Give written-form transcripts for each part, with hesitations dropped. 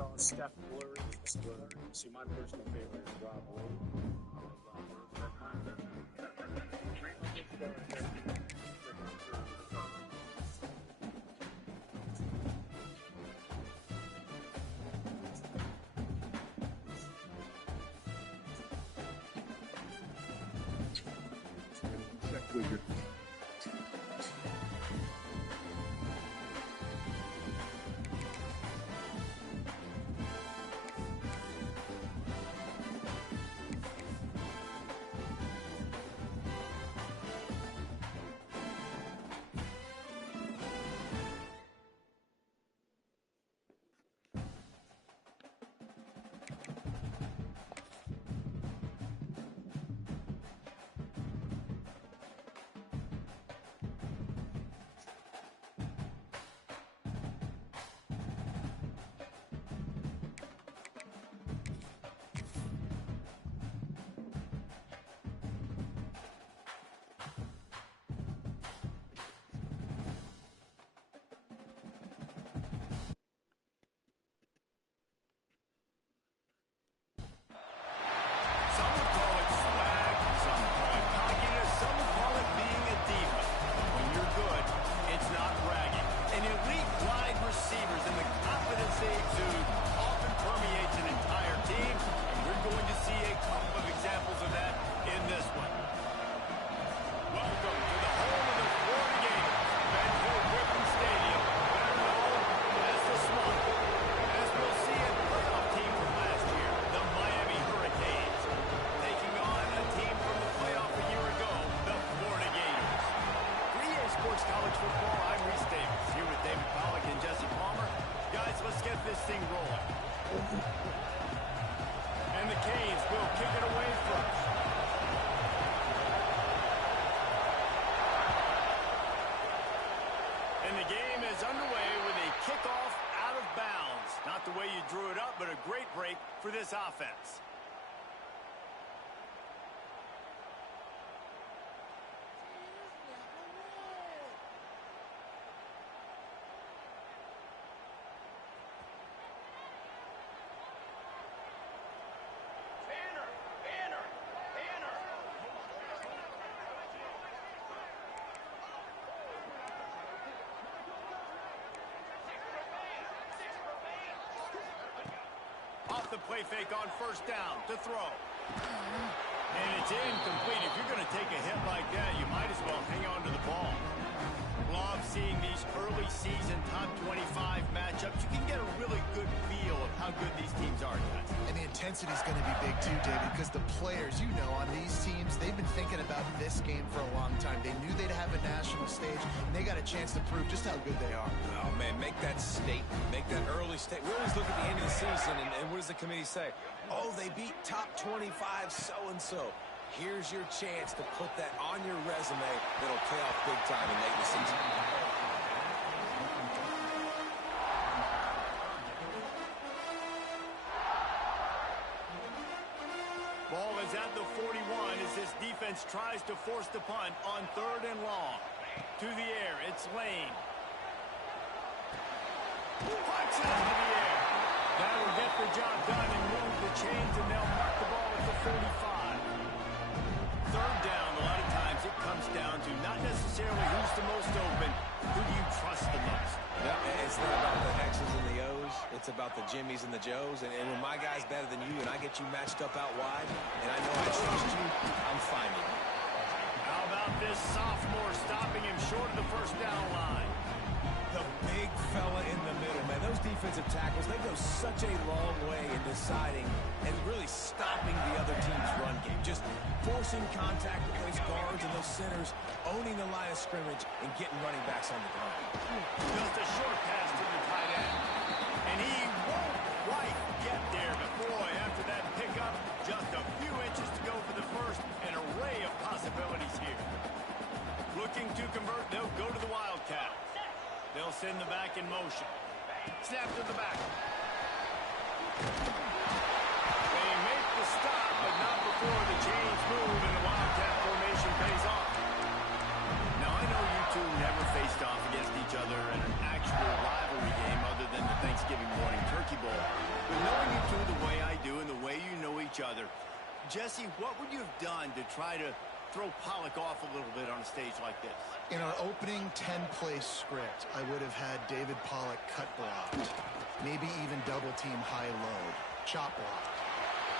saw Steph Curry. See, my personal favorite is Rob Williams. For this offense. The play fake on first down to throw. And it's incomplete. If you're going to take a hit like that, you might as well hang on to the ball. Love seeing these early season top 25 matchups. You can get a really good feel of how good these teams are, guys. And the intensity is going to be big too, David, because the players, you know, on these teams, they've been thinking about this game for a long time. They knew they'd have a national stage, and they got a chance to prove just how good they are. Oh, man, make that statement. Make that early statement. We always look at the end of the season, and what does the committee say? Oh, they beat top 25 so-and-so. Here's your chance to put that on your resume that'll pay off big time in late in the season. Ball is at the 41 as this defense tries to force the punt on 3rd and long. To the air, it's Lane. Punch it into the air. That'll get the job done and move the chains, and they'll mark the ball at the 45. 3rd down, a lot of times it comes down to not necessarily who's the most open, who do you trust the most? No, it's not about the X's and the O's. It's about the Jimmys and the Joes. And when my guy's better than you and I get you matched up out wide, and I know I trust you, I'm finding you. How about this sophomore stopping him short of the first down line? The big fella in the middle, man. Those defensive tackles, they go such a long way in deciding and really stopping the other team's run game. Just forcing contact with those guards and those centers, owning the line of scrimmage, and getting running backs on the ground. Just a short pass to the tight end. And he won't quite get there, but boy, after that pickup, just a few inches to go for the first. An array of possibilities here. Looking to convert, they'll go to the Wildcat. They'll send the back in motion. Snap to the back. They make the stop, but not before the chains move and the Wildcat formation pays off. Now, I know you two two never faced off against each other in an actual rivalry game other than the Thanksgiving morning turkey bowl. But knowing you two the way I do and the way you know each other, Jesse, what would you have done to try to throw Pollock off a little bit on a stage like this? In our opening 10-play script, I would have had David Pollock cut blocked, maybe even double team high load, chop blocked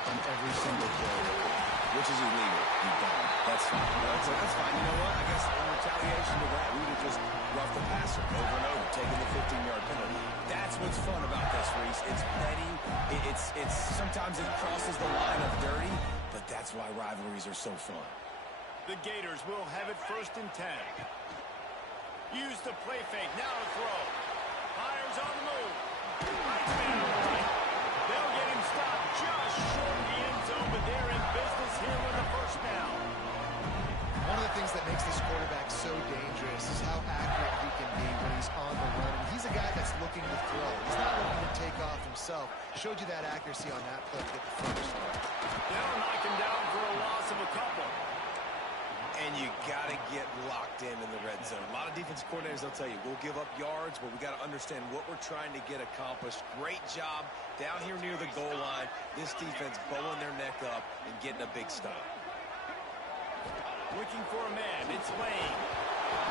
on every single play. Which is illegal. You don't. That's fine. That's fine. You know what? I guess in retaliation to that, we would have just roughed the passer over and over, taking the 15-yard penalty. That's what's fun about this, Reese. It's petty. It's sometimes it crosses the line of dirty, but that's why rivalries are so fun. The Gators will have it 1st and 10. Use the play fake. Now to throw. Fires on the move. Right man right. They'll get him stopped just short of the end zone, but they're in business here with a 1st down. One of the things that makes this quarterback so dangerous is how accurate he can be when he's on the run. And he's a guy that's looking to throw. He's not looking to take off himself. Showed you that accuracy on that play to get the 1st. They'll knock him down for a loss of a couple. And you got to get locked in the red zone. A lot of defensive coordinators, they'll tell you, we'll give up yards, but we got to understand what we're trying to get accomplished. Great job down here near the goal line. This defense bowing their neck up and getting a big stop. Looking for a man. It's Lane.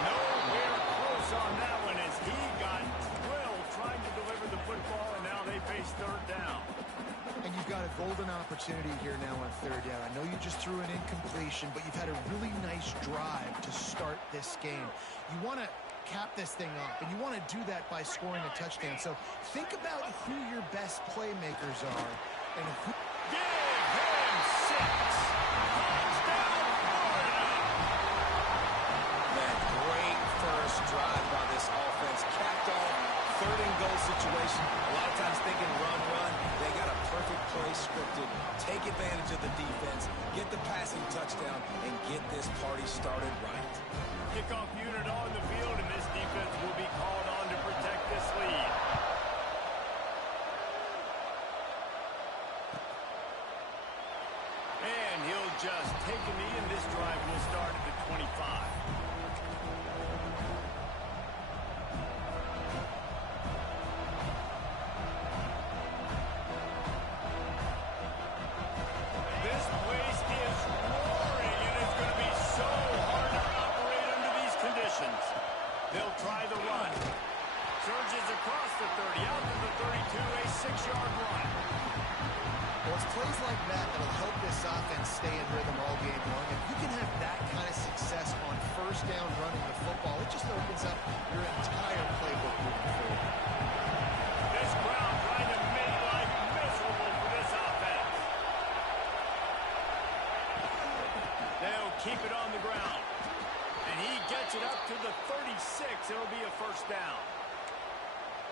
Nowhere close on that one as he got drilled trying to deliver the football, and now they face 3rd down. And you've got a golden opportunity here now on 3rd down. I know you just threw an incompletion, but you've had a really nice drive to start this game. You want to cap this thing off, and you want to do that by scoring a touchdown. So think about who your best playmakers are and who... Give him 6. Touchdown, Florida! That great first drive by this offense capped off 3rd and goal situation. A lot of times thinking run. They got a perfect play scripted. Take advantage of the defense, get the passing touchdown, and get this party started right. Kickoff unit on the field, and this defense will be called on to protect this lead. And he'll just take a knee, and this drive will start at the 25. They'll try the run. Surges across the 30, out to the 32, a 6-yard run. Well, it's plays like that that'll help this offense stay in rhythm all game long. If you can have that kind of success on 1st down running the football, it just opens up your entire playbook moving forward. This crowd trying to make life miserable for this offense. They'll keep it on the ground. And he gets it up to the 36. It'll be a 1st down.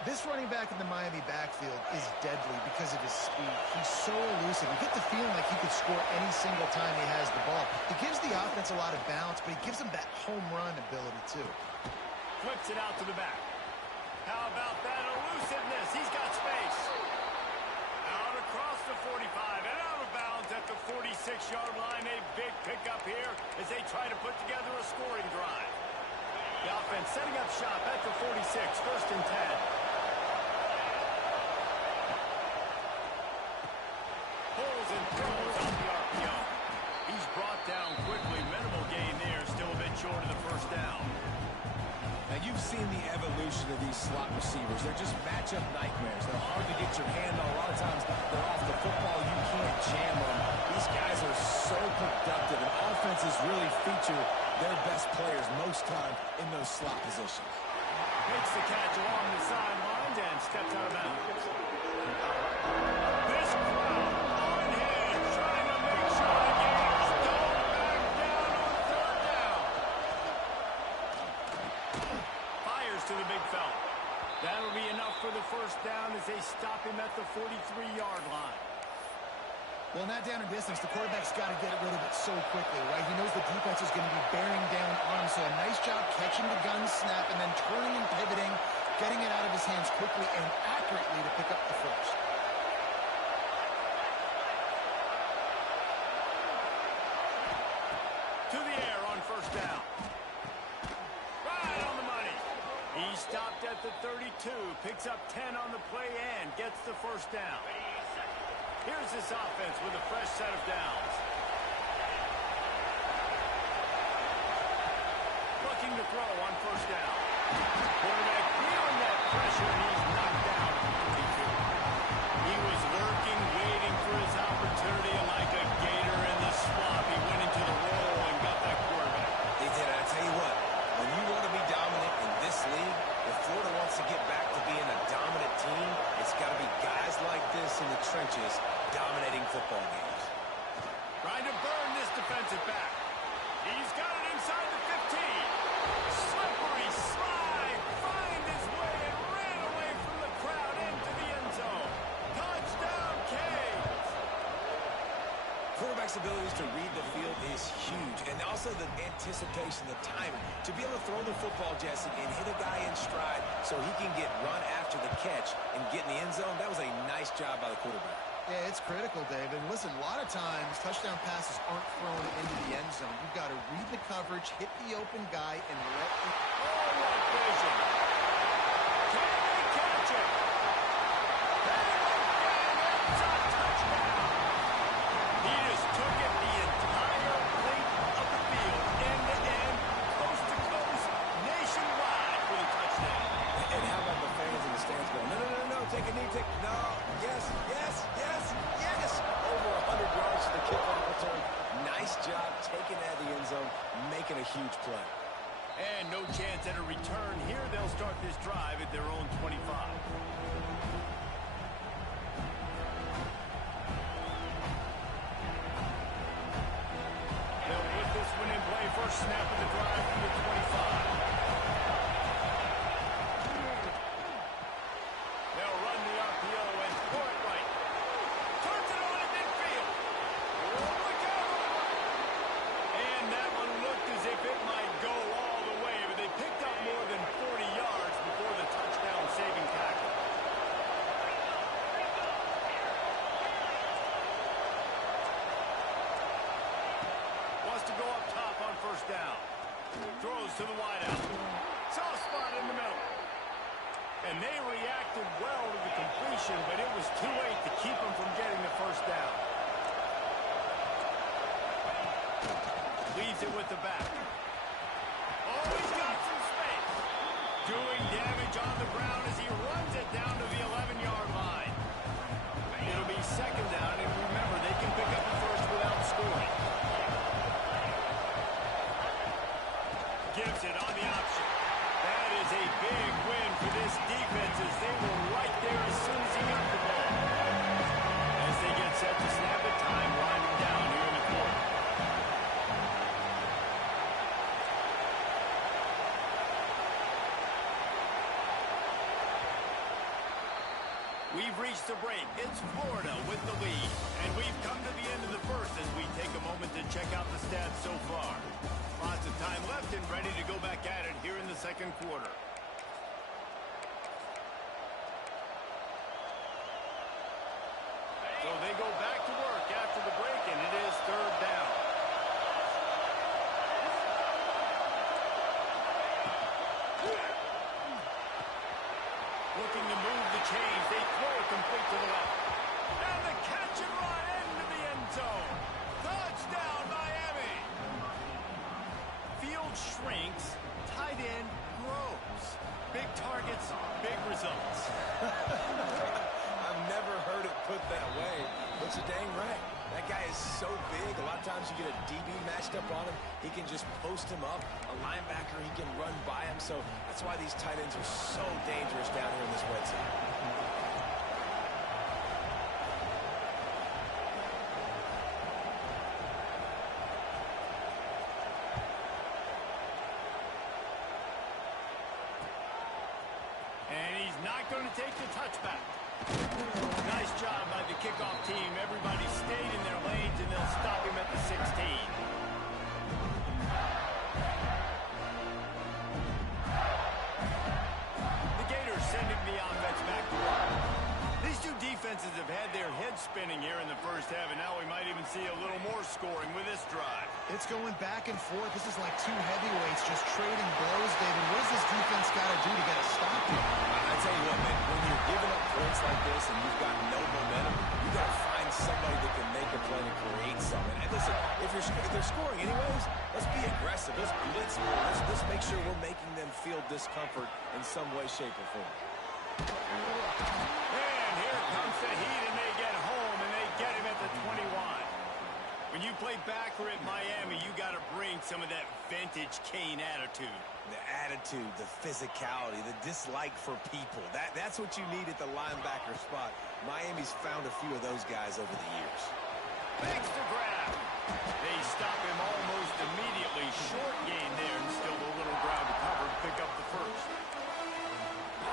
This running back in the Miami backfield is deadly because of his speed. He's so elusive. You get the feeling like he could score any single time he has the ball. He gives the offense a lot of balance, but he gives them that home run ability too. Flips it out to the back. How about that elusiveness? He's got space. Out across the 45 and out of bounds at the 46-yard line. A big pickup here as they try to put together a scoring drive. The offense setting up shop at the 46, 1st and 10. Pulls and throws off the RPO. He's brought down quickly. Minimal gain there. Still a bit short of the 1st down. Now, you've seen the evolution of these slot receivers. They're just matchup nightmares. They're hard to get your hand on. A lot of times, they're off the football. You can't jam them. These guys are so productive, and offenses really feature their best players most time in those slot positions. Makes the catch along the sidelines and steps out of bounds. This crowd unhinged, trying to make sure the Gators don't back down on 3rd down. Fires to the big fella. That'll be enough for the 1st down as they stop him at the 43-yard line. Well, in that down and distance, the quarterback's got to get rid of it so quickly, right? He knows the defense is going to be bearing down on him, so a nice job catching the gun snap and then turning and pivoting, getting it out of his hands quickly and accurately to pick up the 1st. To the air on 1st down. Right on stopped at the 32, picks up 10 on the play and gets the first down. Here's this offense with a fresh set of downs. Looking to throw on first down. Quarterback feeling that pressure, and he's knocked down at the 22. He was lurking, waiting for his opportunity, and like a gator in the swamp, he went into the roll and got that quarterback. He did. I tell you what, when you want to be dominant in this league, if Florida wants to get back to being a dominant team, it's got to be guys like this in the trenches dominating football games. Trying to burn this defensive back. He's got it inside the 15. Slippery slide. Find his way and ran away from the crowd into the end zone. Touchdown, Canes. Quarterback's abilities to read the field is huge, and also the anticipation, the timing. To be able to throw the football, Jesse, and hit a guy in stride so he can get run after the catch and get in the end zone, that was a nice job by the quarterback. Yeah, it's critical, David. Listen, a lot of times touchdown passes aren't thrown into the end zone. You've got to read the coverage, hit the open guy, and let the... Oh, what vision. Can they catch it? They look at it. It's a touchdown. He just took it the entire length of the field, end to end, coast to coast, nationwide for the touchdown. And how about the fans in the stands going, no, take a knee, no, yes. Over 100 yards to the kickoff return. Nice job taking that to the end zone, making a huge play. And no chance at a return here. They'll start this drive at their own 25. They'll put this one in play. First snap of the drive from the 25. They'll run the RPO and throw it right. Turns it on at midfield. Look out! And that one looked as if it might go all the way, but they picked up more than 40 yards before the touchdown-saving tackle. Wants to go up top on first down. Throws to the wideout. Soft spot in the middle. And they reacted well to the completion, but it was too late to keep them from getting the first down. Leaves it with the back. Oh, he's got some space. Doing damage on the ground as he runs it down to the 11-yard line. It'll be second down, and remember, they can pick up the first without scoring. Gives it on the option. That is a big win for this defense as they were right there as soon as he got the ball. As they get set to snap it, time winding down here in the fourth. We've reached the break. It's Florida with the lead. And we've come to the end of the first as we take a moment to check out the stats so far. Lots of time left and ready to go back at it here in the second quarter. So they go back to work after the break, and it is third down. Looking to move the chains. They throw it complete to the left. And the catch and run into the end zone. Touchdown, Miami. Field shrinks, tight end grows. Big targets, big results. I've never heard it put that way, but you're dang right. That guy is so big, a lot of times you get a DB matched up on him. He can just post him up. A linebacker, he can run by him. So that's why these tight ends are so dangerous down here in this red zone. And he's not going to take the touchback. Nice job by the kickoff team. Everybody stayed in their lanes, and they'll stop him at the 16. The Gators sending the offense back to work. These two defenses have had their heads spinning here in the first half, and now we might even see a little more scoring with this drive. It's going back and forth. This is like two heavyweights just trading blows, David. What does this defense got to do to get a stop here? I tell you what, man, when you're giving up points like this and you've got no momentum, you got to find somebody that can make a play and create something. And listen, if they're scoring anyways, let's be aggressive. Let's blitz more. Let's make sure we're making them feel discomfort in some way, shape, or form. And here comes the Heat, and they get home, and they get him at the 21. When you play backer at Miami, you got to bring some of that vintage Kane attitude. The attitude, the physicality, the dislike for people. That's what you need at the linebacker spot. Miami's found a few of those guys over the years. Makes the grab. They stop him almost immediately. Short gain there, and still a little ground to cover to pick up the first.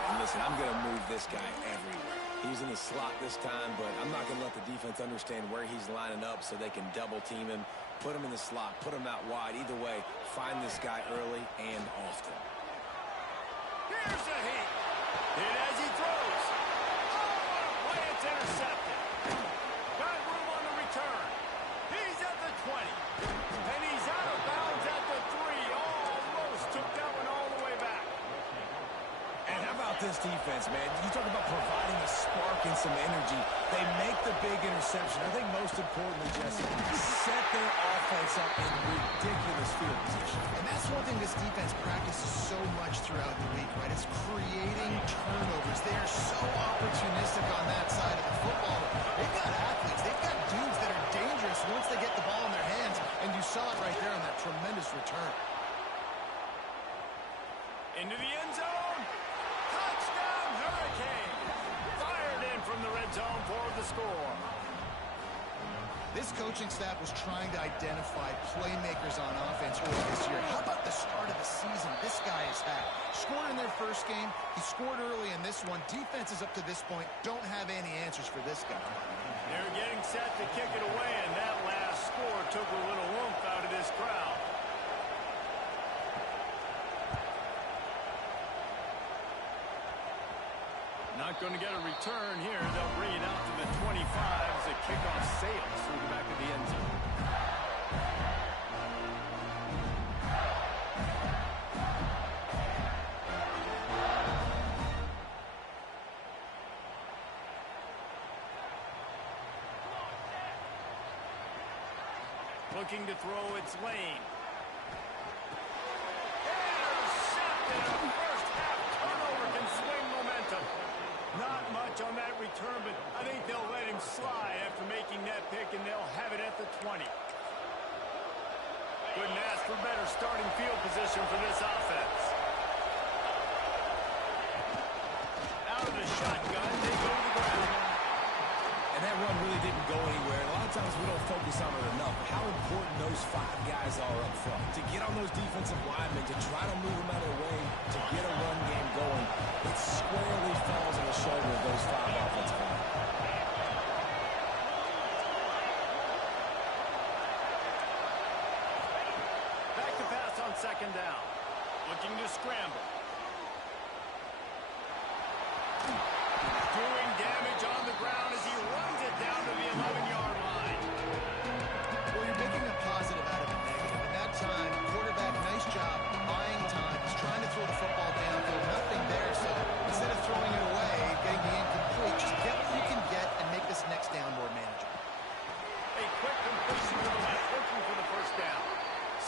And listen, I'm going to move this guy everywhere. He's in the slot this time, but I'm not going to let the defense understand where he's lining up so they can double team him, put him in the slot, put him out wide. Either way, find this guy early and often. Here's the Heat. Hit as he throws. Oh, play, it's intercepted. Got room on the return. He's at the 20. And he's out of bounds at the 3. Almost took that one all the way back. And how about this defense, man? You talk about providing a spark and some energy. They make the big interception. I think most importantly, Jesse, set their offense up in ridiculous field position. And that's one thing this defense practices so much throughout the week, right? It's creating turnovers. They are so opportunistic on that side of the football. They've got athletes. They've got dudes that are dangerous once they get the ball in their hands. And you saw it right there on that tremendous return. Into the end zone. Touchdown, Hurricane. Fired in from the red zone for the score. This coaching staff was trying to identify playmakers on offense early this year. How about the start of the season this guy has had? Scored in their first game. He scored early in this one. Defenses up to this point don't have any answers for this guy. They're getting set to kick it away, and that last score took a little oomph out of this crowd. Not going to get a return here. They'll bring it out to the 25 as the kickoff sails through the back of the end zone. Looking to throw its lane. Intercepted. A first half turnover can swing momentum. Not much on that return, but I think they'll let him slide after making that pick, and they'll have it at the 20. Couldn't ask for better starting field position for this offense. Out of the shotgun, they go to the ground. And that run really didn't go anywhere. A lot of times we don't focus on it enough. How important those 5 guys are up front. To get on those defensive linemen, to try to move them out of the way, to get a run game going, it squarely falls on the shoulder of those 5 offensive linemen. Back to pass on second down. Looking to scramble. Doing damage on the ground as he runs it down to the 11-yard line. Well, you're making a positive out of a negative. And that time, quarterback, nice job buying time. He's trying to throw the football downfield. Nothing there, so instead of throwing it away, getting the incomplete, just get what you can get and make this next down more manageable. A quick completion to the left, looking for the first down.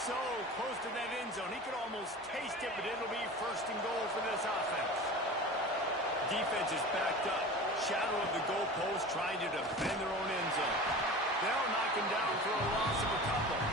So close to that end zone. He could almost taste it, but it'll be first and goal for this offense. Defense is backed up. Shadow of the goalpost trying to defend their own end zone. They'll knock him down for a loss of a couple.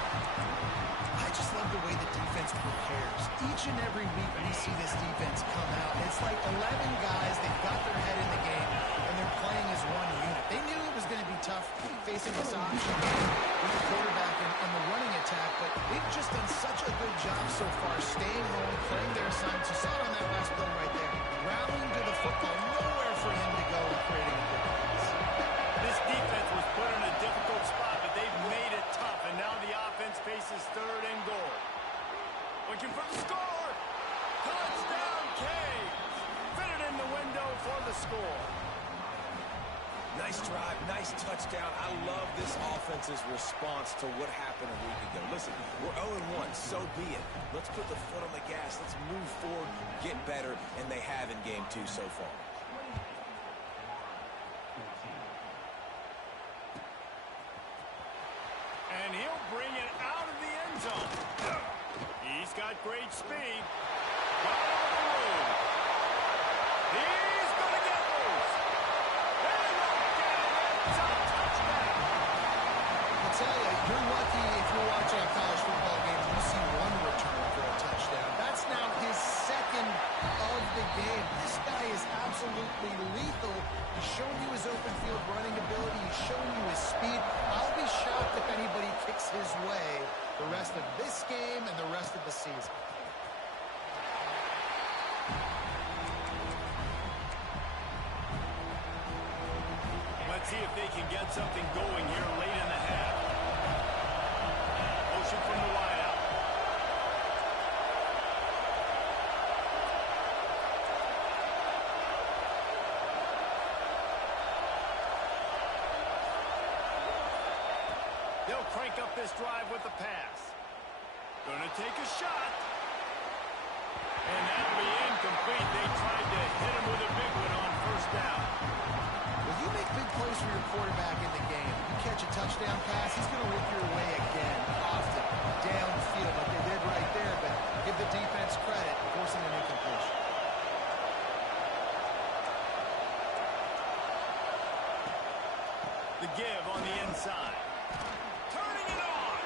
I just love the way the defense prepares. Each and every week we see this defense come out. It's like 11 guys, they've got their head in the game, and they're playing as one unit. They knew it was going to be tough facing this option with the quarterback and the running attack, but they've just done such a good job so far staying home, playing their assignments. You saw it on that last play right there. Rallying to the football, nowhere for him to go and creating a good pass. This defense was put in a difficult spot, but they've made it tough, and now the offense faces third and goal. Looking for the score. Touchdown, Caves. Fit it in the window for the score. Nice drive, nice touch touchdown. I love this offense's response to what happened a week ago. Listen, we're 0-1, so be it. Let's put the foot on the gas. Let's move forward, get better, and they have in game 2 so far. And he'll bring it out of the end zone. He's got great speed. Got it on the road. He's going to get loose. And they'll get it. It's a touchdown. I tell you, you're lucky if you're watching a college football game and you see one return for a touchdown. That's now his second of the game. This guy is absolutely lethal. He's shown you his open field running ability. He's shown you his speed. I'll be shocked if anybody kicks his way the rest of this game and the rest of the season. Let's see if they can get something going here late in the half. Motion from the wideout. They'll crank up this drive with the pass. Gonna take a shot. And that'll be incomplete. They tried to hit him with a big one on first down. When you make big plays for your quarterback in the game, you catch a touchdown pass, he's going to work your way again, often, downfield like they did right there, but give the defense credit, forcing an incompletion. The give on the inside. Turning it on.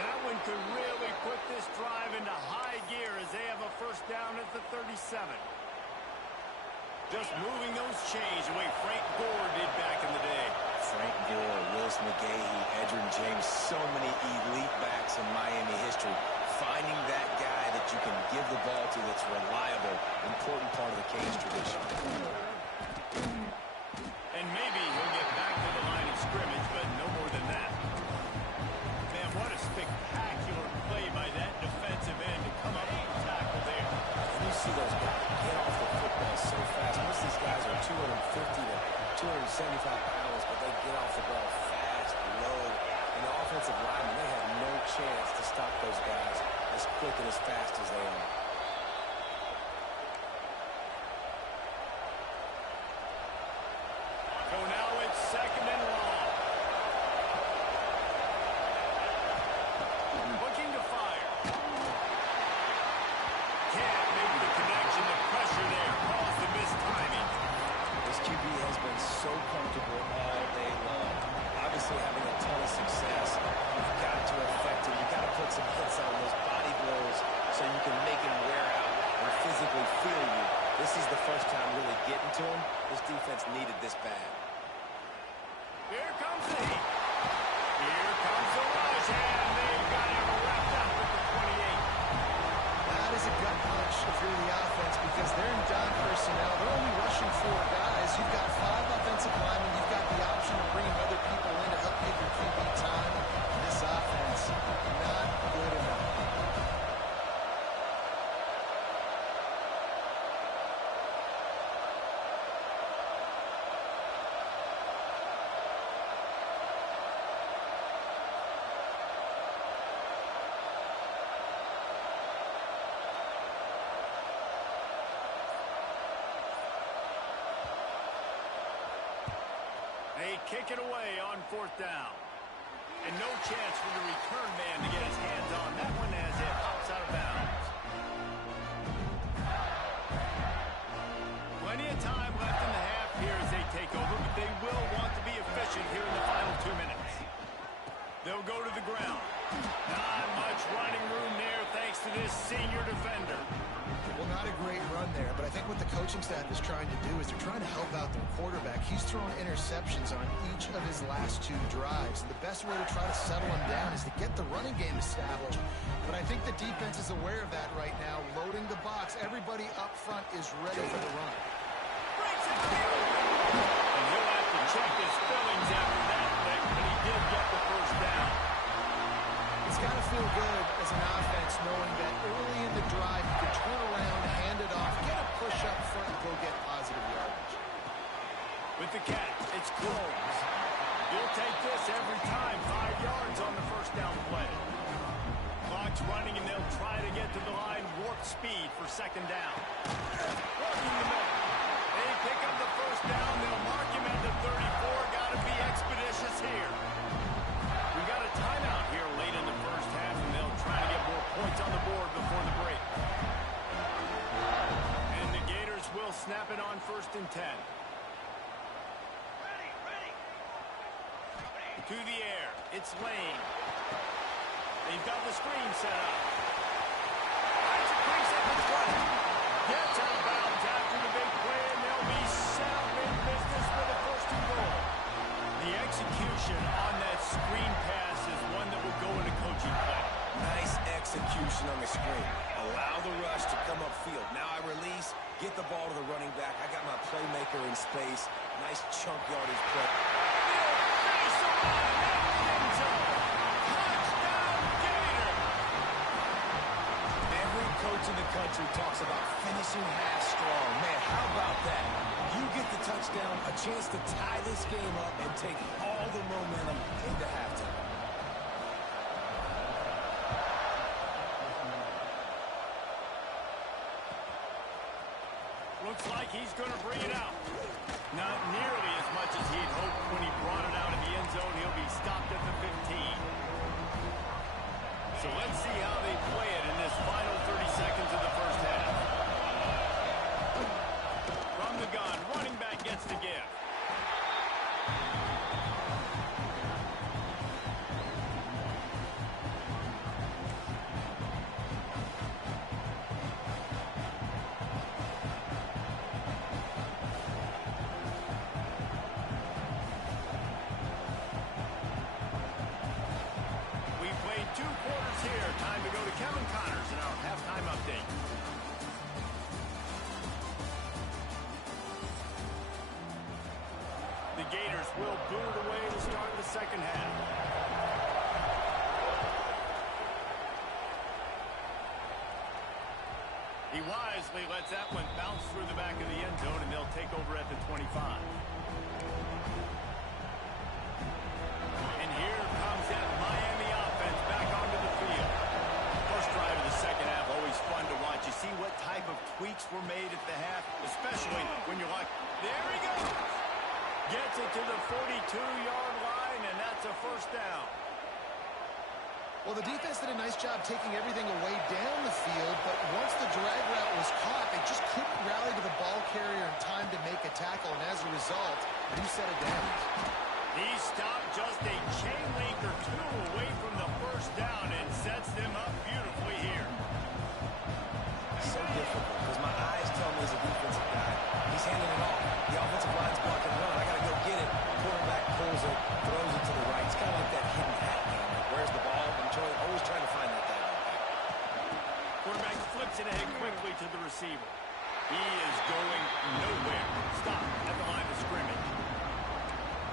That one could really put this drive into high gear as they have a first down at the 37. Just moving those chains the way Frank Gore did back in the day. Frank Gore, Willis McGahee, Edgerrin James, so many elite backs in Miami history. Finding that guy that you can give the ball to that's reliable, important part of the Canes tradition. And maybe he'll get back to the line of scrimmage, but no more than that. Man, what a spectacular play by that defensive end to come up with the tackle there. You see those guys get off the football so fast. Most of these guys are 250 to 275 pounds, but they get off the ball fast, low. And the offensive linemen, they have no chance to stop those guys as quick and as fast as they are. So now it's second and long. Looking to fire. Can't make the connection. The pressure there caused the missed timing. This QB has been so comfortable all day long. Obviously having a ton of success. You've got to affect him. You've got to put some hits on those body blows so you can make him wear out and physically feel you. This is the first time really getting to him. This defense needed this bad. Here comes the heat. Here comes the rush, and they've got him wrapped up at the 28. That is a gut punch if you're the offense because they're in dime personnel. They're only rushing 4 guys. You've got 5 offensive linemen. You've got the option of bringing other people in to help give your QB time. This offense, not good enough. They kick it away on fourth down. And no chance for the return man to get his hands on that one as it hops out of bounds. Plenty of time left in the half here as they take over, but they will want to be efficient here in the final 2 minutes. They'll go to the ground. Not much running room there thanks to this senior defender. Well, not a great run there, but I think what the coaching staff is trying to do is they're trying to help out their quarterback. He's thrown interceptions on each of his last 2 drives. And the best way to try to settle him down is to get the running game established. But I think the defense is aware of that right now, loading the box. Everybody up front is ready for the run. Breaks it to the open. And he'll have to check his fillings after that lick, but he did get the first down. It's got to feel good as an offense knowing that early in the drive you can turn around, hand it off, get a push up front, and go get positive yardage. With the catch, it's Clones. success every time. 5 yards on the first down play. Clock's running, and they'll try to get to the line warp speed for second down. Working the middle. They pick up the first down. They'll mark him at the 34. Got to be expeditious here. We got a timeout here late in the first half, and they'll try to get more points on the board before the break. And the Gators will snap it on 1st and 10. To the air. It's Lane. They've got the screen set up. Isaac brings up his right. Gets out of bounds after the big play, and they'll be set up in business with a 1st and goal. The execution on that screen pass is one that will go into coaching play. Nice execution on the screen. Allow the rush to come upfield. Now I release, get the ball to the running back. I got my playmaker in space. Nice chunk yardage play. Every coach in the country talks about finishing half strong. Man, how about that? You get the touchdown, a chance to tie this game up and take all the momentum into halftime. Looks like he's going to bring it out. Not nearly as much as he'd hoped when he brought it out of the end zone. He'll be stopped at the 15. So let's see how they play it in this final 30 seconds of the first half. From the gun, running back gets to give. The Gators will boot it away to start the second half. He wisely lets that one bounce through the back of the end zone, and they'll take over at the 25. And here comes that Miami offense back onto the field. First drive of the second half, always fun to watch. You see what type of tweaks were made at the half, especially when you're like, there he goes. Gets it to the 42-yard line, and that's a first down. Well, the defense did a nice job taking everything away down the field, but once the drag route was caught, they just couldn't rally to the ball carrier in time to make a tackle, and as a result, new set of downs. He stopped just a chain link or two away from the first down and sets them up beautifully here. So difficult, because my eyes tell me as a defensive guy, he's handing it off. The offensive line's blocking run. I got to go get it. Quarterback pulls it, throws it to the right. It's kind of like that hidden hat game. Like, where's the ball? I'm always trying to find that guy. Quarterback flips it ahead quickly to the receiver. He is going nowhere. Stop at the line of scrimmage.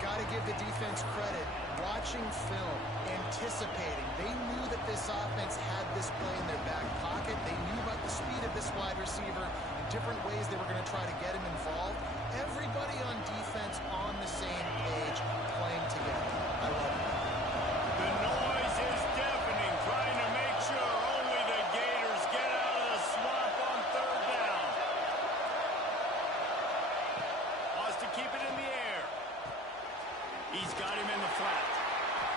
Got to give the defense credit. Watching film, anticipating. They knew that this offense had this play in their back pocket. They knew about the speed of this wide receiver and different ways they were going to try to get him involved. Everybody on defense on the same page, playing together. I love it. The noise is deafening, trying to make sure only the Gators get out of the swamp on third down. Wants to keep it in the air. He's got him in the flat.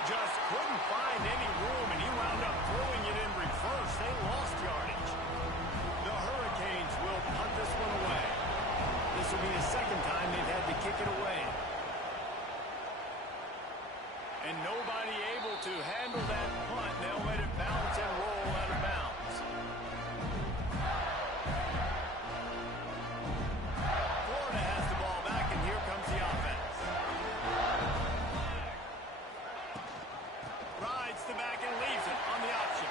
Just couldn't find any room, and he wound up throwing it in reverse. They lost yardage. The Hurricanes will punt this one away. This will be the second time they've had to kick it away. And nobody able to handle that punt. They'll let it bounce and roll out of bounds. Florida has the ball back, and here comes the offense. Rides the back and leaves it on the option.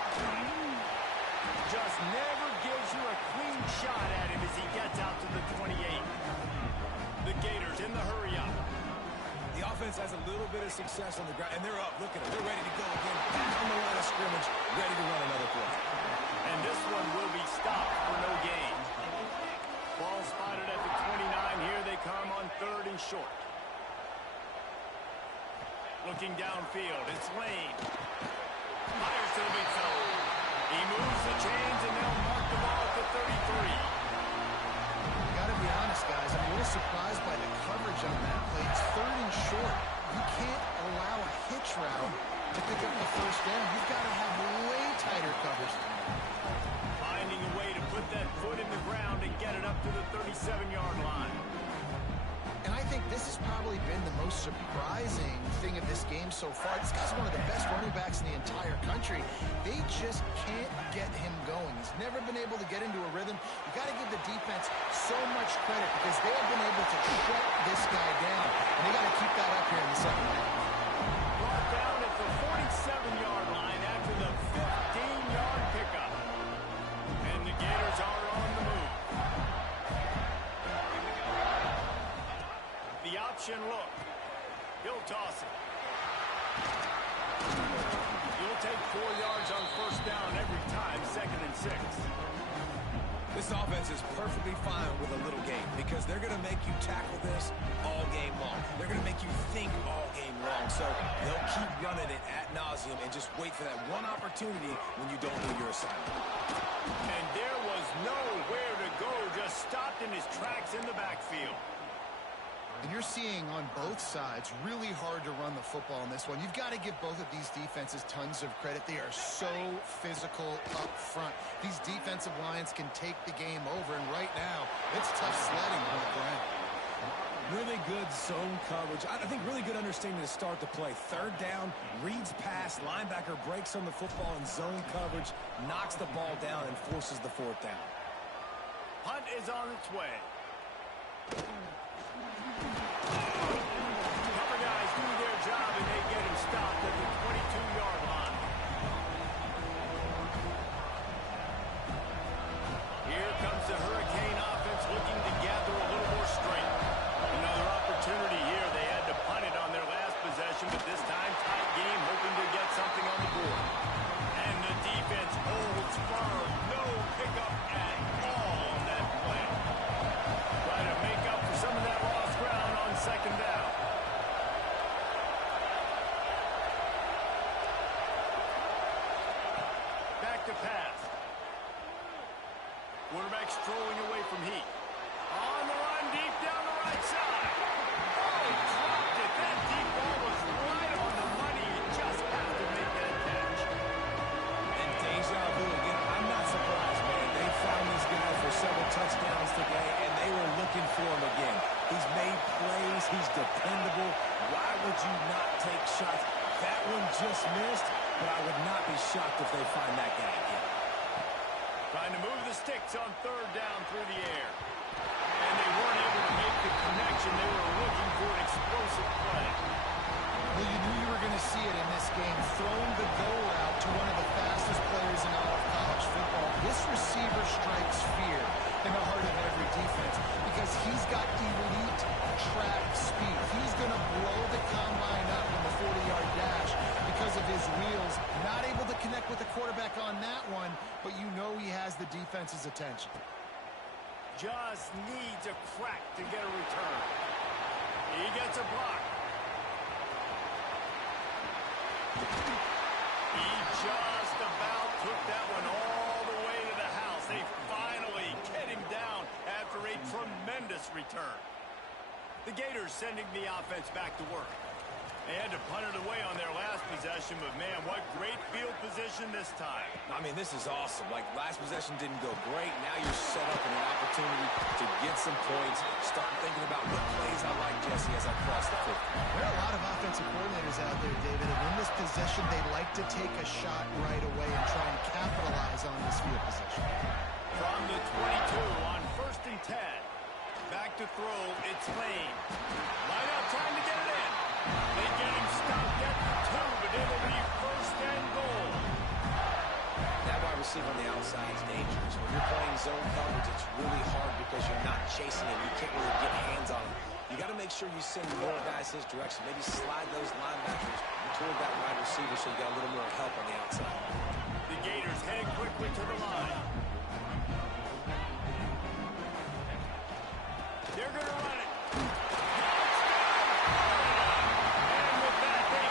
Just never gives you a clean shot at him as he gets out to the 28. The Gators in the hurry-up. The offense has a little bit of success on the ground, and they're up. Look at them. They're ready to go again. Back on the line of scrimmage, ready to run another play. And this one will be stopped for no gain. Ball spotted at the 29. Here they come on third and short. Looking downfield, it's Lane. Fires to the big fella. He moves the chains, and they'll mark the ball at the 33. Gotta be honest, guys. I'm a little surprised by the coverage on that play. It's 3rd and short. You can't allow a hitch route to pick up the first down. You've got to have way tighter coverage. Finding a way to put that foot in the ground and get it up to the 37-yard line. And I think this has probably been the most surprising thing of this game so far. This guy's one of the best running backs in the entire country. They just can't get him going. He's never been able to get into a rhythm. You got to give the defense so much credit because they have been able to shut this guy down. And they got to keep that up here in the second half. Brought down at the 47-yard line after the 15-yard pickup. And the Gators are on the move. The option look. He'll toss it. You'll take 4 yards on first down every time, 2nd and 6. This offense is perfectly fine with a little game because they're going to make you tackle this all game long. They're going to make you think all game long. So they'll keep running it ad nauseum and just wait for that one opportunity when you don't do your assignment. And there was nowhere to go, just stopped in his tracks in the backfield. And you're seeing on both sides really hard to run the football in this one. You've got to give both of these defenses tons of credit. They are so physical up front. These defensive lines can take the game over, and right now, it's tough sledding on the ground. Really good zone coverage. I think really good understanding to start the play. 3rd down, reads pass, linebacker breaks on the football in zone coverage, knocks the ball down, and forces the 4th down. Punt is on its way. Cover guys do their job, and they get him stopped at the 22-yard line. Here comes the Hurricane offense looking to gather a little more strength. Another opportunity here. They had to punt it on their last possession, but this time tight game, hoping to get something on the board. And the defense holds firm. No pickup at all on that play. Trying to make up for some of that lost ground on 2nd down. Back to pass. Quarterback strolling away from Heat. On the run, deep down the right side. Oh, he dropped it. That deep ball was right on the money. You just have to make that catch. And deja vu again. I'm not surprised, man. They found this guy for several touchdowns today, and they were looking for him again. He's made plays. He's dependable. Why would you not take shots? That one just missed, but I would not be shocked if they find that guy again. Trying to move the sticks on 3rd down through the air. And they weren't able to make the connection. They were looking for an explosive play. Well, you knew you were going to see it in this game, throwing the go route to one of the fastest players in all of college football. This receiver strikes fear in the heart of every defense because he's got elite track speed. He's going to blow the combine up in the 40-yard dash because of his wheels. Not able to connect with the quarterback on that one, but you know he has the defense's attention. Just needs a crack to get a return. He gets a block. He just about took that one all the way to the house. They finally get him down after a tremendous return. The Gators sending the offense back to work. They had to punt it away on their last possession, but man, what great field position this time. I mean, this is awesome. Like, last possession didn't go great. Now you're set up in an opportunity to get some points. Start thinking about what plays I like, Jesse, as I cross the field. There are a lot of offensive coordinators out there, David, and in this possession, they like to take a shot right away and try and capitalize on this field position. From the 22 on 1st and 10. Back to throw, it's Lane. Line out trying to get it in. They get him stopped at the 2, but it'll be 1st and goal. That wide receiver on the outside is dangerous. When you're playing zone coverage, it's really hard because you're not chasing him. You can't really get hands on him. You got to make sure you send more guys his direction. Maybe slide those linebackers toward that wide receiver so you got a little more help on the outside. The Gators head quickly to the line. They're going to run it. And with that, they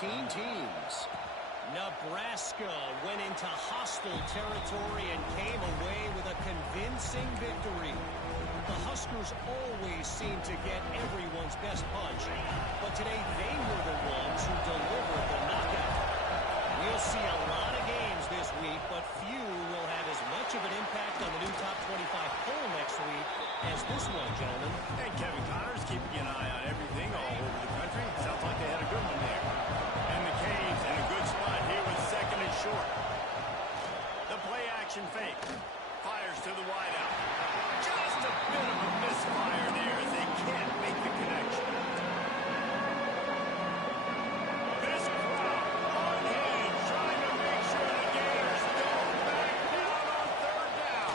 teams. Nebraska went into hostile territory and came away with a convincing victory. The Huskers always seem to get everyone's best punch, but today they were the ones who delivered the knockout. We'll see a lot of games this week, but few will have as much of an impact on the new top 25 poll next week as this one, gentlemen. And Kevin Connors keeping an eye on everything all over the country. Sounds like they had a good one there. And the Canes in a good spot here with second and short. The play action fake. Fires to the wideout. Just a bit of a misfire there as they can't make the connection. This crowd unhinged, trying to make sure the Gators don't back down on third down.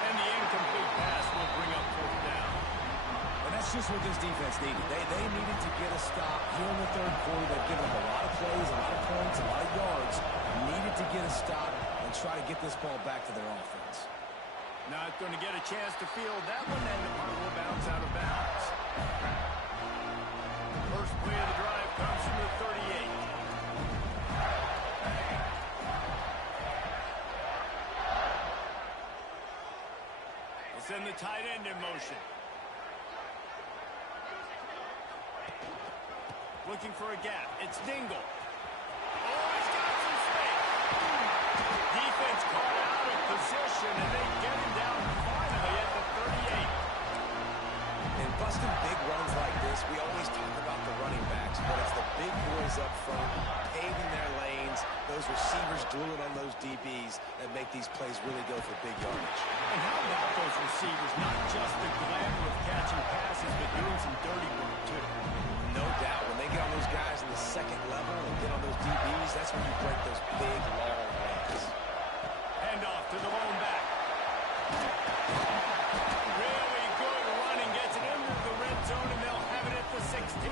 And the incomplete pass will bring up fourth down. And that's just what this defense needed. They needed to get a stop here in the third quarter. They've given up a lot of plays, a lot of points, a lot of yards. Needed to get a stop and try to get this ball back to their offense. Not going to get a chance to field that one, and the punt will bounce out of bounds. First play of the drive comes from the 38. We'll send the tight end in motion. Looking for a gap. It's Dingle. Oh, he's got some space. Defense caught out of position, and they get him down finally at the 38. And busting big runs like this, we always talk about the running backs, but it's the big boys up front, paving their lanes, those receivers gluing on those DBs that make these plays really go for big yardage. And how about those receivers? Not just the glamour of catching passes, but doing some dirty work, too. No doubt. When they get on those guys in the second level and get on those DBs, that's when you break those big, long runs. Hand off to the lone back. Really good running. Gets it into the red zone, and they'll have it at the 16.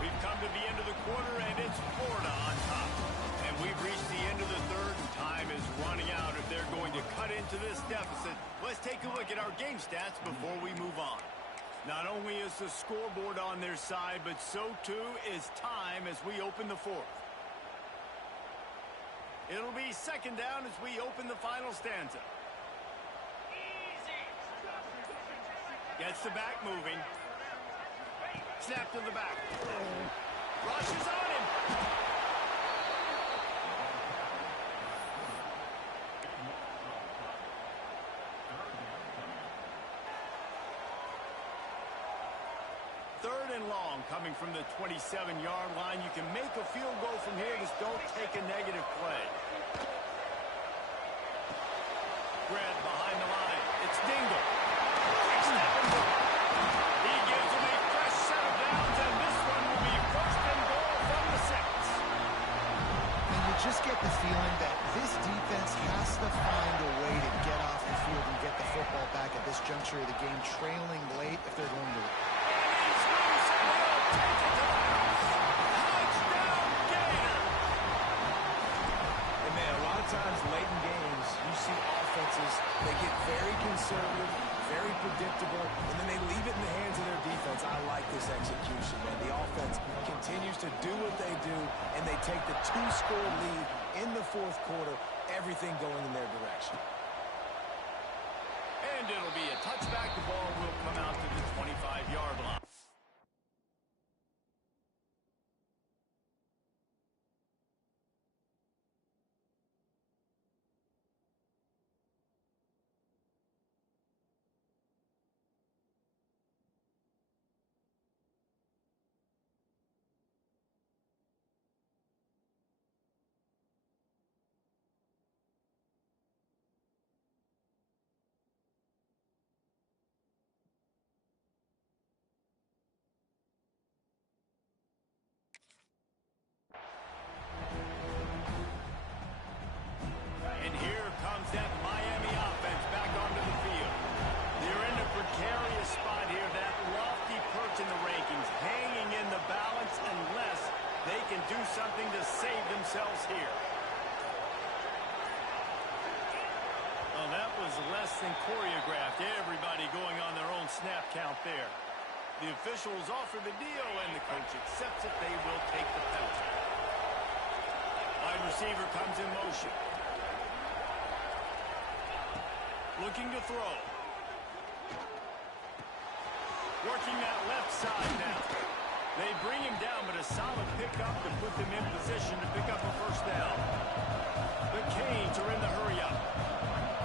We've come to the end of the quarter, and it's Florida on top. And we've reached the end of the third, and time is running out if they're going to cut into this deficit. Let's take a look at our game stats before we move on. Not only is the scoreboard on their side, but so too is time as we open the fourth. It'll be second down as we open the final stanza. Gets the back moving. Snap to the back. Rushes on him. Third and long coming from the 27-yard line. You can make a field goal from here. Just don't take a negative play. Grant behind the line. It's Dingle. He gives him a fresh set of downs, and this one will be first and goal from the 6. And you just get the feeling that this defense has to find a way to get off the field and get the football back at this juncture of the game, trailing late if they're going to. Times late in games, you see offenses, they get very conservative, very predictable, and then they leave it in the hands of their defense. I like this execution, man. The offense continues to do what they do, and they take the 2-score lead in the fourth quarter, everything going in their direction. And it'll be a touchback. The ball will come out to the 25-yard line. And here comes that Miami offense back onto the field. They're in a precarious spot here, that lofty perch in the rankings, hanging in the balance unless they can do something to save themselves here. Oh, that was less than choreographed. Everybody going on their own snap count there. The officials offer the deal, and the coach accepts it. They will take the penalty. Wide receiver comes in motion. Looking to throw. Working that left side now. They bring him down, but a solid pickup to put them in position to pick up a first down. The Canes are in the hurry-up.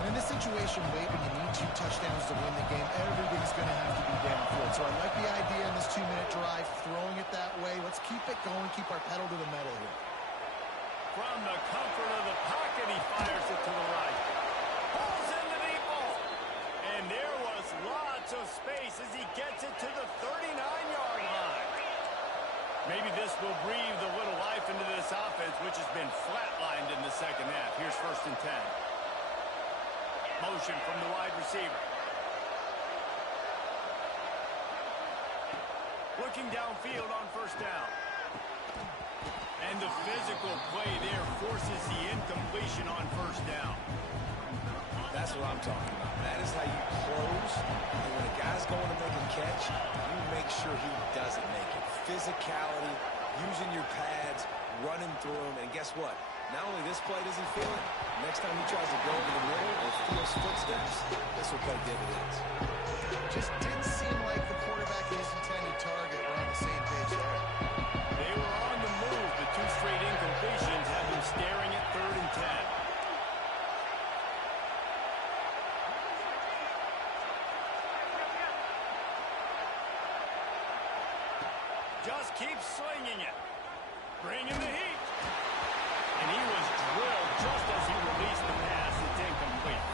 And in this situation, Wade, when you need 2 touchdowns to win the game, everything's going to have to be downfield. So I like the idea in this 2-minute drive, throwing it that way. Let's keep it going, keep our pedal to the metal here. From the comfort of the pocket, he fires it to the right. Pulls in the deep ball. And there was lots of space as he gets it to the 39-yard line. Maybe this will breathe a little life into this offense, which has been flatlined in the second half. Here's 1st and 10. Motion from the wide receiver. Looking downfield on 1st down. And the physical play there forces the incompletion on 1st down. That's what I'm talking about. That is how you close. And when a guy's going to make a catch, you make sure he doesn't make it. Physicality, using your pads, running through him. And guess what? Not only this play does he feel it, next time he tries to go over the middle or feels footsteps, this will pay dividends. Just didn't seem like the quarterback and his intended target were on the same page there. They were on the move. The 2 straight incompletions have them staring at 3rd and 10. Just keep slinging it. Bringing the heat. And he was drilled just as he released the pass. It's incomplete.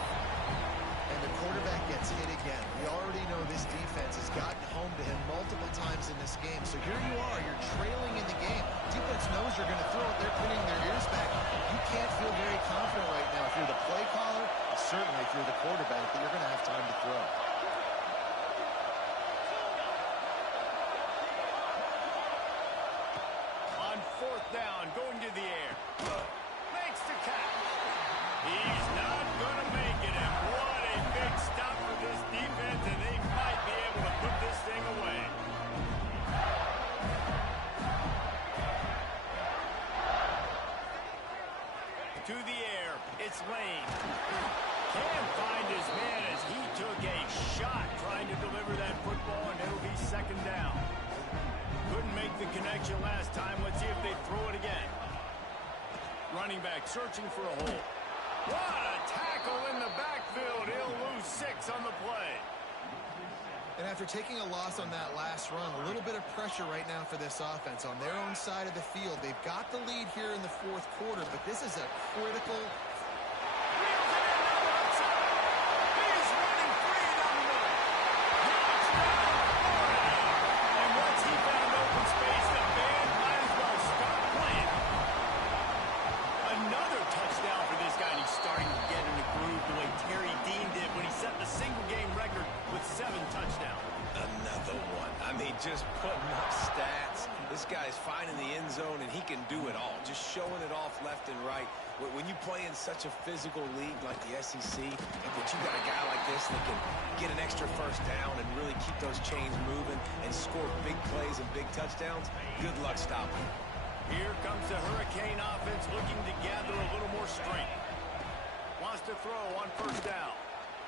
And the quarterback gets hit again. We already know this defense has gotten home to him multiple times in this game. So here you are, you're trailing in the game. Defense knows you're going to throw it. They're pinning their ears back. You can't feel very confident right now if you're the play caller, and certainly if you're the quarterback, that you're going to have time to throw. On 4th down, going to the air. Makes the catch. He's not going to make it, and what a big stop for this defense, and they might be able to put this thing away. To the air, it's Lane. Can't find his man as he took a shot trying to deliver that football, and it'll be 2nd down. Couldn't make the connection last time. Let's see if they throw it again. Running back searching for a hole. What a tackle in the backfield. He'll lose 6 on the play. And after taking a loss on that last run, a little bit of pressure right now for this offense on their own side of the field. They've got the lead here in the 4th quarter, but this is a critical. He's running free down the middle. Touchdown, Florida. And once he found open space, the band might as well start playing. Another touchdown for this guy, and he's starting to get in the groove the way Terry Dean did when he set the single-game record with 7 touchdowns. Another one. I mean, just putting up stats. This guy's finding the end zone, and he can do it all. Just showing it off left and right. When you play in such a physical league like the SEC, and that you got a guy like this that can get an extra 1st down and really keep those chains moving and score big plays and big touchdowns, good luck stopping. Here comes the Hurricane offense looking to gather a little more strength. Wants to throw on 1st down.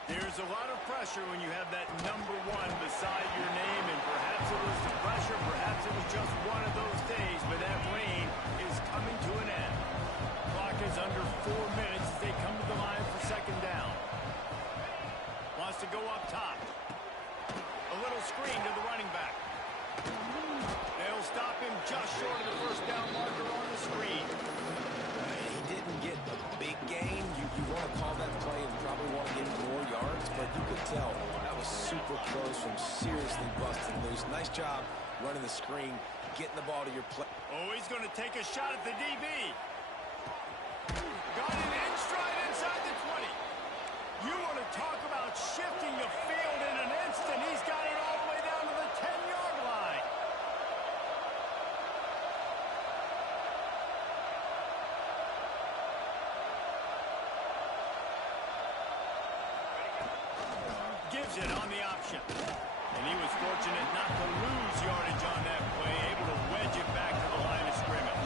There's a lot of pressure when you have that number 1 beside your name, and perhaps it was the pressure, perhaps it was just one of those days, but that rain is coming to an end. Clock is under 4 minutes as they come to the line for 2nd down. Wants to go up top. A little screen to the running back. They'll stop him just short of the 1st down marker on the screen. He didn't get a big gain. You want to call that play and probably want to get more yards, but you could tell that was super close from seriously busting loose. Nice job running the screen, getting the ball to your play. Oh, he's going to take a shot at the DB. Got it in stride inside the 20. You want to talk about shifting the field in an instant. He's got it all the way down to the 10-yard line. gives it on the option. And he was fortunate not to lose yardage on that play, able to wedge it back to the line of scrimmage.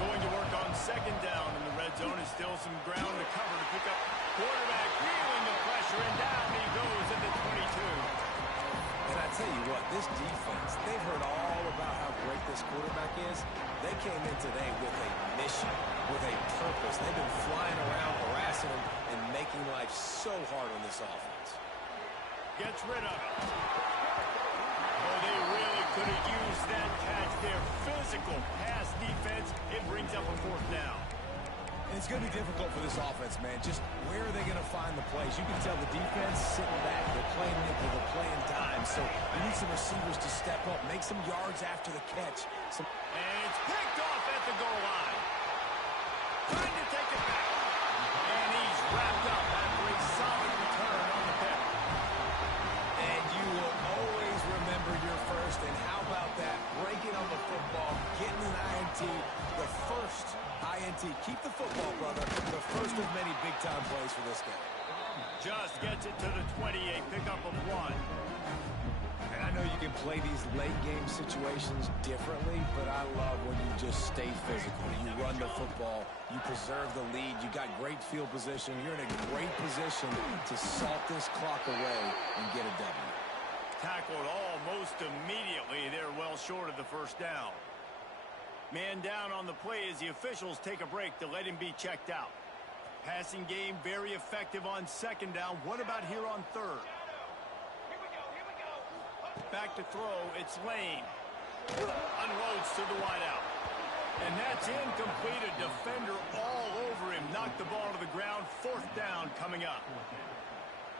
Going to work on second down in the red zone is still some ground to cover to pick up. Quarterback feeling the pressure, and down he goes at the 22. And I tell you what, this defense, they've heard all about how great this quarterback is. They came in today with a mission, with a purpose. They've been flying around, harassing him, and making life so hard on this offense. Gets rid of it. Oh, they really could have used that catch there. Physical pass defense. It brings up a fourth down. And it's going to be difficult for this offense, man. Just where are they going to find the plays? You can tell the defense sitting back. They're playing nickel. They're playing dime. So you need some receivers to step up, make some yards after the catch. And it's picked off at the goal line. Trying to take it back. And he's wrapped up after a solid return on the pick. And you will always remember your first. And how about that? Breaking on the football, getting an INT, the first INT. Keep the football, brother. The first of many big-time plays for this guy. Just gets it to the 28, pickup of 1. And I know you can play these late-game situations differently, but I love when you just stay physical. You run the football. You preserve the lead. You got great field position. You're in a great position to salt this clock away and get a W. Tackled almost immediately. They're well short of the first down. Man down on the play as the officials take a break to let him be checked out. Passing game very effective on second down. What about here on third? Back to throw. It's Lane. Unloads to the wideout. And that's incomplete. A defender all over him. Knocked the ball to the ground. Fourth down coming up.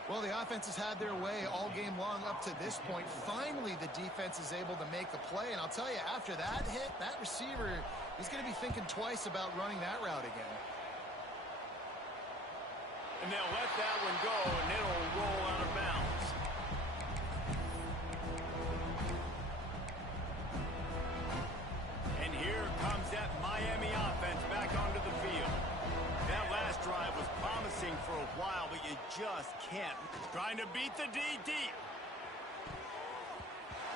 Well, the offense has had their way all game long up to this point. Finally, the defense is able to make a play. And I'll tell you, after that hit, that receiver, he's going to be thinking twice about running that route again. And they'll let that one go, and it'll roll out of bounds. And here comes that Miami offense back onto the field. That last drive was promising for a while, but you just can't. Trying to beat the DD.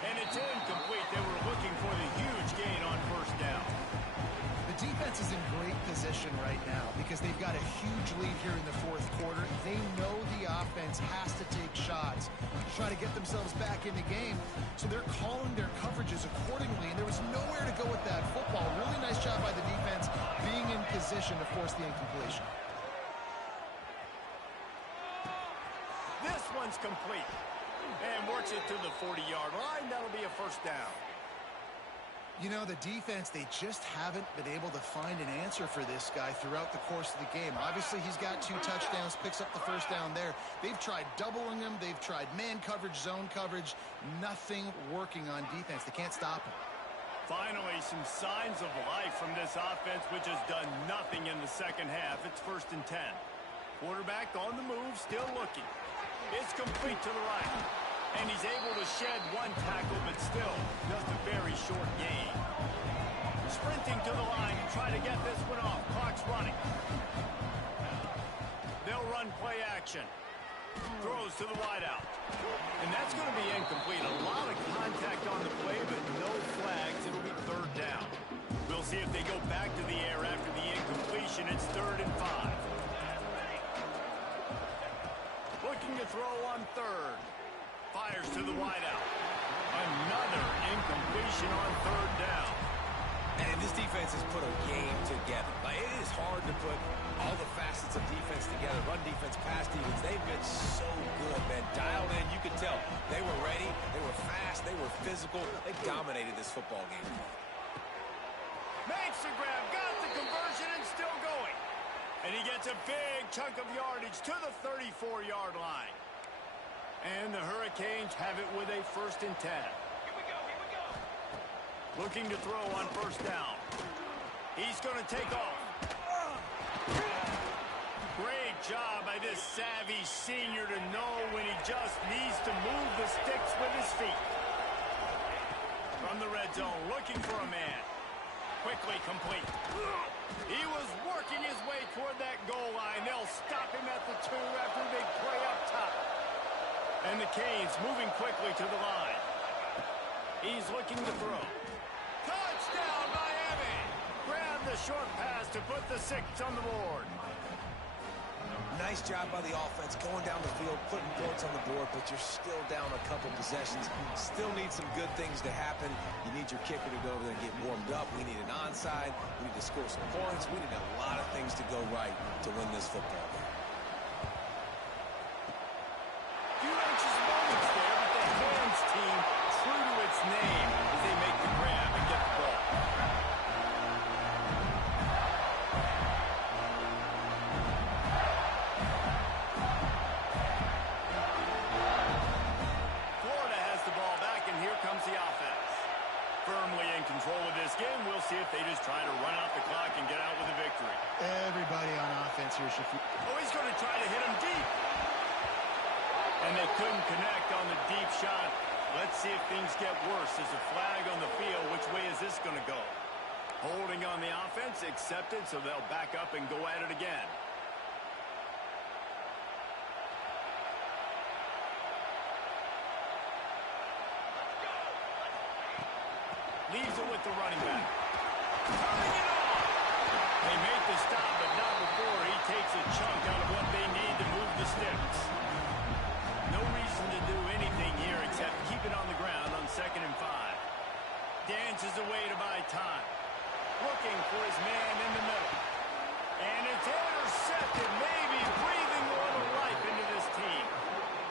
And it's incomplete. They were looking for the huge gain on first down. The defense is in great position right now because they've got a huge lead here in the fourth quarter. They know the offense has to take shots to try to get themselves back in the game. So they're calling their coverages accordingly, and there was nowhere to go with that football. Really nice job by the defense being in position to force the incompletion. This one's complete. And works it to the 40-yard line. That'll be a first down. You know, the defense, they just haven't been able to find an answer for this guy throughout the course of the game. Obviously, he's got 2 touchdowns, picks up the first down there. They've tried doubling him. They've tried man coverage, zone coverage. Nothing working on defense. They can't stop him. Finally, some signs of life from this offense, which has done nothing in the second half. It's 1st and 10. Quarterback on the move, still looking. It's complete to the right. And he's able to shed 1 tackle, but still just a very short gain. Sprinting to the line to try to get this one off. Clock's running. They'll run play action. Throws to the wideout. And that's going to be incomplete. A lot of contact on the play, but no flags. It'll be 3rd down. We'll see if they go back to the air after the incompletion. It's 3rd and 5. Looking to throw on 3rd. Fires to the wideout. Another incompletion on 3rd down. And this defense has put a game together. It is hard to put all the facets of defense together. Run defense, pass defense. They've been so good, man. Dialed in, you could tell. They were ready. They were fast. They were physical. They dominated this football game. Makes the grab. Got the conversion and still going. And he gets a big chunk of yardage to the 34-yard line. And the Hurricanes have it with a 1st and 10. Here we go. Looking to throw on 1st down. He's going to take off. Great job by this savvy senior to know when he just needs to move the sticks with his feet. From the red zone, looking for a man. Quickly complete. He was working his way toward that goal line. They'll stop him at the 2 after a big play up top. And the Canes moving quickly to the line. He's looking to throw. Touchdown, Miami! Grab the short pass to put the 6 on the board. Nice job by the offense going down the field, putting points on the board, but you're still down a couple possessions. Still need some good things to happen. You need your kicker to go over there and get warmed up. We need an onside. We need to score some points. We need a lot of things to go right to win this football game. Few anxious moments there, but the Hands team, true to its name, as they make the grab and get the ball. Florida has the ball back, and here comes the offense. Firmly in control of this game. We'll see if they just try to run out the clock and get out with a victory. Everybody on offense here should... Oh, he's going to try to hit him deep. And they couldn't connect on the deep shot. Let's see if things get worse. There's a flag on the field. Which way is this going to go? Holding on the offense, accepted, so they'll back up and go at it again. Leaves it with the running back. Turning it on! They made the stop, but not before he takes a chunk out of what they need to move the sticks. No reason to do anything here except keep it on the ground on 2nd and 5. Dances away to buy time. Looking for his man in the middle. And it's intercepted, maybe breathing a little life into this team.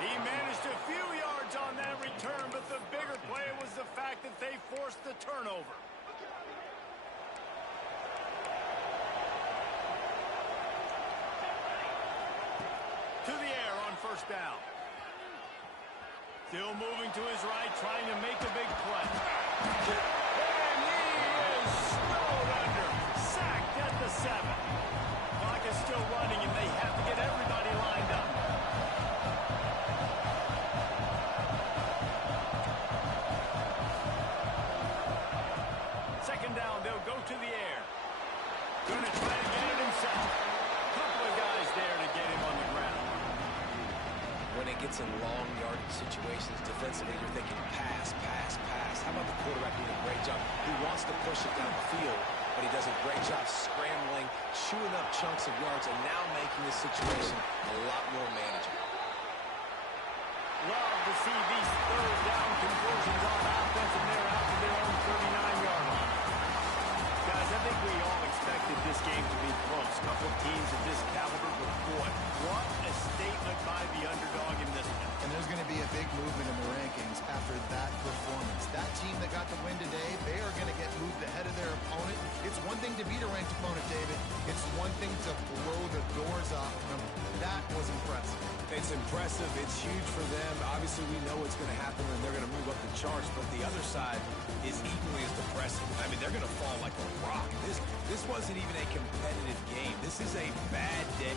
He managed a few yards on that return, but the bigger play was the fact that they forced the turnover. To the air on 1st down. Still moving to his right, trying to make a big play. And he is snowed under. Sacked at the 7. Clock is still running, and they have to get everybody lined up. Second down, they'll go to the air. Going to try to get it himself. Couple of guys there to get him on the ground. When it gets in long yardage situations defensively, you're thinking pass, pass, pass. How about the quarterback doing a great job? He wants to push it down the field, but he does a great job scrambling, chewing up chunks of yards, and now making this situation a lot more manageable. Love to see these 3rd down conversions on offense, and they're out to their own 39-yard line. Guys, I think we all expected this game to be close. Couple teams of this caliber, but boy, what a statement by the underdog in this one. And there's going to be a big movement in the rankings after that performance. That team that got the win today, they are going to get moved ahead of their opponent. It's one thing to beat a ranked opponent, David. It's one thing to blow the doors off them. That was impressive. It's impressive. It's huge for them. Obviously, we know what's going to happen when they're going to move up the charts, but the other side is equally as depressing. I mean, they're going to fall like a rock. This wasn't even a competitive game. This is a bad day.